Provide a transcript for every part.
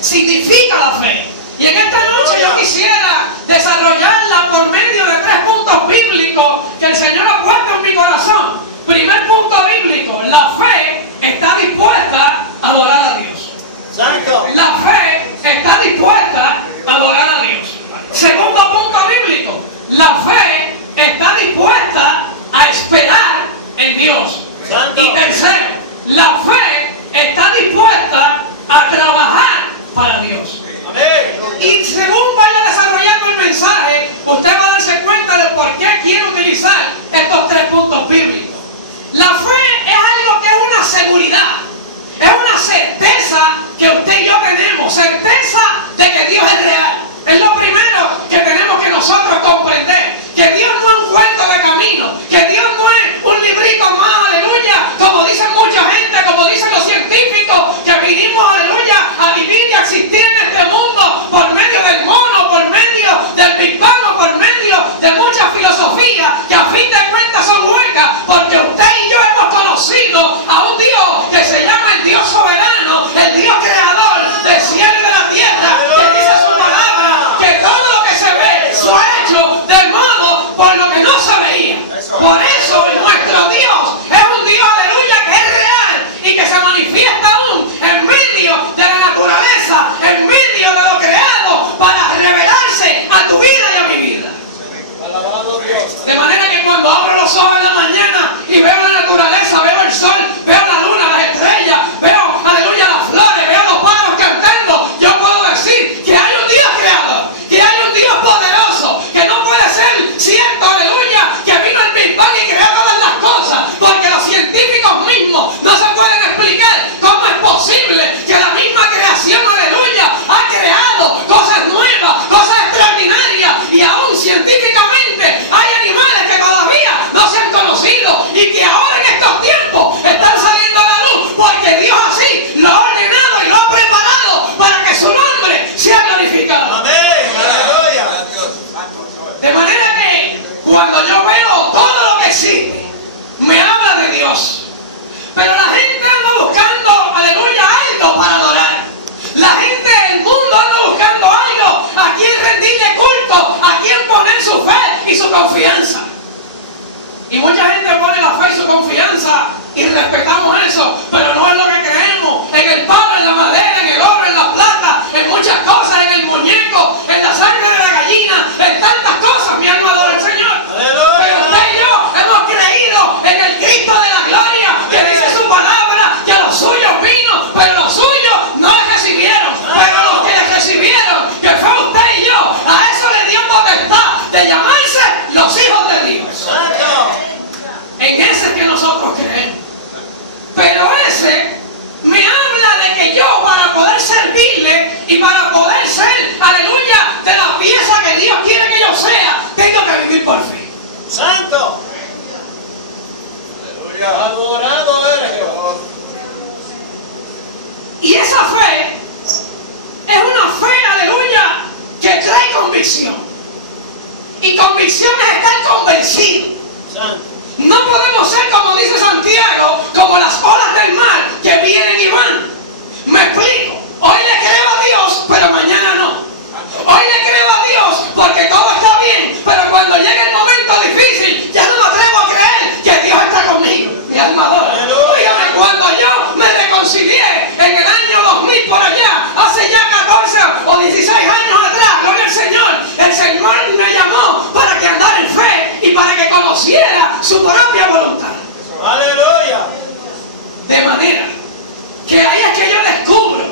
significa la fe. Y en esta noche yo quisiera desarrollarla por medio de 3 puntos bíblicos que el Señor ha puesto en mi corazón. Primer punto bíblico: la fe está dispuesta a adorar a Dios. Santo. La fe está dispuesta a adorar a Dios. Segundo punto bíblico: la fe está dispuesta a esperar en Dios. Santo. Y tercero, la fe está dispuesta a trabajar para Dios. Amén. Y según vaya desarrollando el mensaje, usted va a darse cuenta de por qué quiero utilizar estos 3 puntos bíblicos. La fe es algo que es una seguridad, es una certeza que usted y yo tenemos, certeza de que Dios es real. Es lo primero que tenemos que nosotros comprender, que Dios no es un cuento de camino, que Dios no es un librito más, aleluya, como dicen mucha gente, como dicen los científicos, que vinimos, aleluya, a vivir y a existir en este mundo por medio del mono, por medio del Big Bang, o por medio de muchas filosofías que a fin de cuentas son huecas, porque usted y yo hemos conocido a un Dios que se llama el Dios soberano, el Dios creador del cielo y de la tierra, que dice su palabra, que todo lo que se ve fue hecho de modo por lo que no se veía. Por eso nuestro Dios es un Dios, aleluya, que es real y que se manifiesta aún en medio de la naturaleza, en medio de lo creado, para revelarse a tu vida y a mi vida. Alabado Dios. De manera que cuando abro los ojos en la mañana y veo la naturaleza, veo el sol, veo la luna, las estrellas, veo, aleluya, las flores, veo los pájaros cantando, yo puedo decir que hay un Dios creador, que hay un Dios poderoso, que no puede ser cierto, aleluya, que vino el Big Bang y creó todas las cosas, porque los científicos mismos no se pueden explicar cómo es posible que la misma creación, aleluya, ha creado cosas nuevas, cosas extraordinarias, y aún científicamente hay animales que todavía no se han conocido y que ahora en estos tiempos están saliendo a la luz, porque Dios así lo ha ordenado y lo ha preparado para que su nombre sea glorificado. Amén. Aleluya. De manera que cuando yo veo todo lo que existe, me habla de Dios. Pero la gente anda buscando, aleluya, algo para adorar. La gente del mundo anda buscando algo a quien rendirle culto, a quien poner su fe y su confianza. Y mucha gente pone la fe y su confianza y respetamos eso, pero no es lo que creemos. En el palo, en la madera, en el oro, en la plata, en muchas cosas, en el muñeco, en la sangre de la gallina, en tantas cosas. Mi alma adora al Señor. Aleluya. Pero usted y yo hemos creído en el Cristo de la gloria, que dice su palabra, que los suyos vino, pero los suyos no le recibieron. Pero los que le recibieron, que fue usted y yo, a eso le dio potestad de llamarse los hijos de Dios. Santo. En ese es que nosotros creemos. Pero ese me habla de que yo, para poder servirle y para poder ser, aleluya, de la pieza que Dios quiere que yo sea, tengo que vivir por fe. Santo. Aleluya. Adorado eres Dios. Y esa fe es una fe, aleluya, que trae convicción. Y convicción es estar convencido. Santo. No podemos ser, como dice Santiago, como las olas del mar que vienen y van. Me explico. Hoy le creo a Dios, pero mañana no. Hoy le creo a Dios porque todo está bien, pero cuando llega el momento difícil, ya no me atrevo a creer que Dios está conmigo. Mi alma adora. Dígame, cuando yo me reconcilié en el año 2000 por allá, hace ya 14 o 16 años atrás, gloria al Señor, el Señor me llamó para que andara en fe y para que conociera su propia voluntad. Aleluya. De manera que ahí es que yo descubro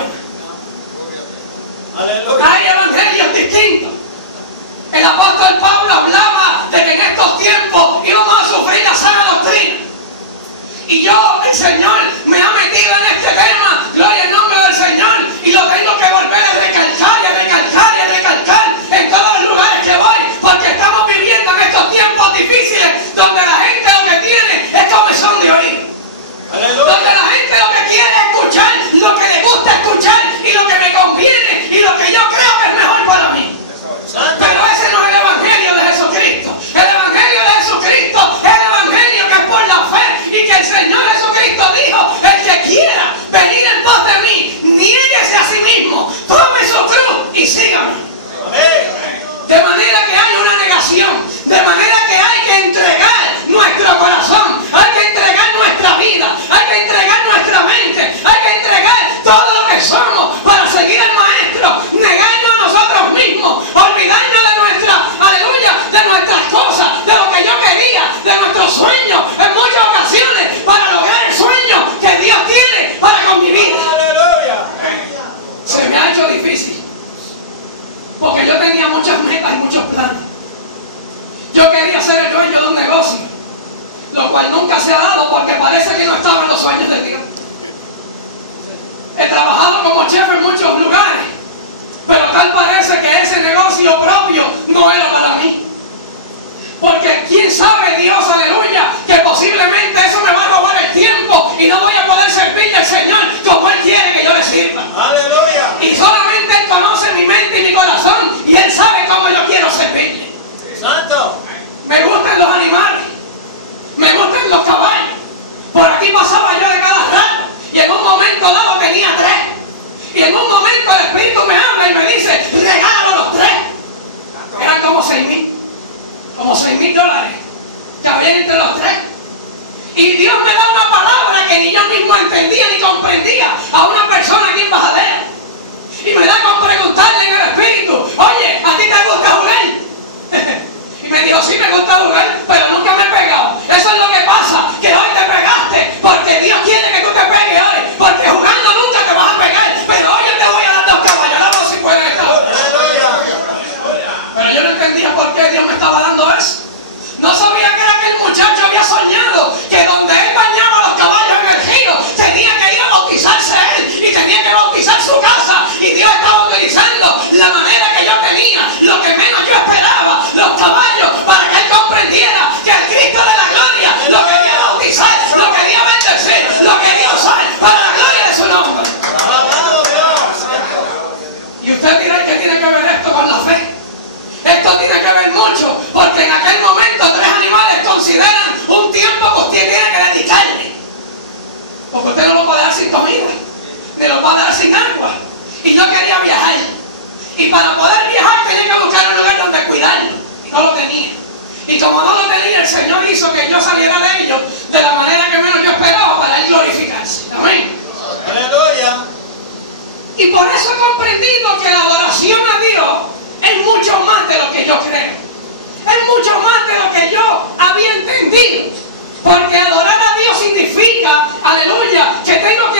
buena. Aleluya. Hay evangelios distintos. El apóstol Pablo hablaba de que en estos tiempos íbamos a sufrir la sana doctrina. Y yo, el Señor, me ha metido en este tema, gloria al nombre del Señor, y lo tengo que volver a recalcar y a recalcar y a recalcar en todos los lugares que voy, porque estamos viviendo en estos tiempos difíciles donde la gente lo que tiene es comezón de oído. Donde la gente lo que quiere es escuchar, lo que le gusta escuchar y lo que me conviene y lo que yo creo que es mejor para mí. Pero ese no es el evangelio de Jesucristo. El evangelio de Jesucristo es el evangelio que es por la fe y que el Señor Jesucristo dijo: el que quiera venir en pos de mí, niéguese a sí mismo, tome su cruz y sígame. De manera que hay una negación, de manera que hay que entregar nuestro corazón, hay que entregar nuestra vida, hay que entregar nuestra mente, hay que entregar todo lo que somos para seguir al Maestro, negarnos a nosotros mismos, olvidarnos de nuestra, aleluya, de nuestras cosas, de lo que yo quería, de nuestros sueños, en muchas ocasiones, para lograr el sueño que Dios tiene para con mi vida. Se me ha hecho difícil. Porque yo tenía muchas metas y muchos planes. Yo quería ser el dueño de un negocio, lo cual nunca se ha dado porque parece que no estaba en los sueños de Dios. He trabajado como chef en muchos lugares, pero tal parece que ese negocio propio no era para mí. Porque quién sabe, Dios, aleluya, que posiblemente eso me va a robar el tiempo y no voy a poder servirle al Señor como Él quiere que yo le sirva. Aleluya. Y solamente Él conoce mi mente y mi corazón y Él sabe cómo yo quiero servirle. Santo. Me gustan los animales, me gustan los caballos. Por aquí pasaba yo de cada rato y en un momento dado tenía 3. Y en un momento el Espíritu me habla y me dice: regálalo los 3. Eran como $6,000 que habían entre los 3. Y Dios me da una palabra que ni yo mismo entendía ni comprendía a una persona aquí en Bajadera. Y me da con preguntarle en el Espíritu: oye, ¿a ti te gusta jugar? Y me dijo: sí, me gusta jugar, pero nunca me he pegado. Eso es lo que pasa, que hoy te pegaste, porque Dios quiere que tú te pegues hoy, porque jugando nunca te vas a pegar, pero hoy yo te voy a dar 2 caballos, la voz si pueden estar. Pero yo no entendía por qué Dios me estaba dando eso. No sabía que era que el muchacho había soñado que donde él bañaba los caballos en el río, tenía que ir a bautizarse él y tenía que bautizar su casa. Y Dios estaba utilizando la manera que yo tenía, lo que menos yo esperaba, los caballos, para que él comprendiera que el Cristo de la gloria lo quería bautizar, lo quería bendecir, lo quería usar para la gloria de su nombre. Y usted dirá: ¿qué tiene que ver esto con la fe? Esto tiene que ver mucho, porque en aquel momento 3 animales consideran un tiempo que usted tiene que dedicarle. Porque usted no lo puede dar sin comida, ni lo puede dar sin agua. Y yo quería viajar. Y para poder viajar tenía que buscar un lugar donde cuidarlo. Y no lo tenía. Y como no lo tenía, el Señor hizo que yo saliera de ellos de la manera que menos yo esperaba para Él glorificarse. Amén. Aleluya. Y por eso he comprendido que la adoración a Dios es mucho más de lo que yo creo. Es mucho más de lo que yo había entendido. Porque adorar a Dios significa, aleluya, que tengo que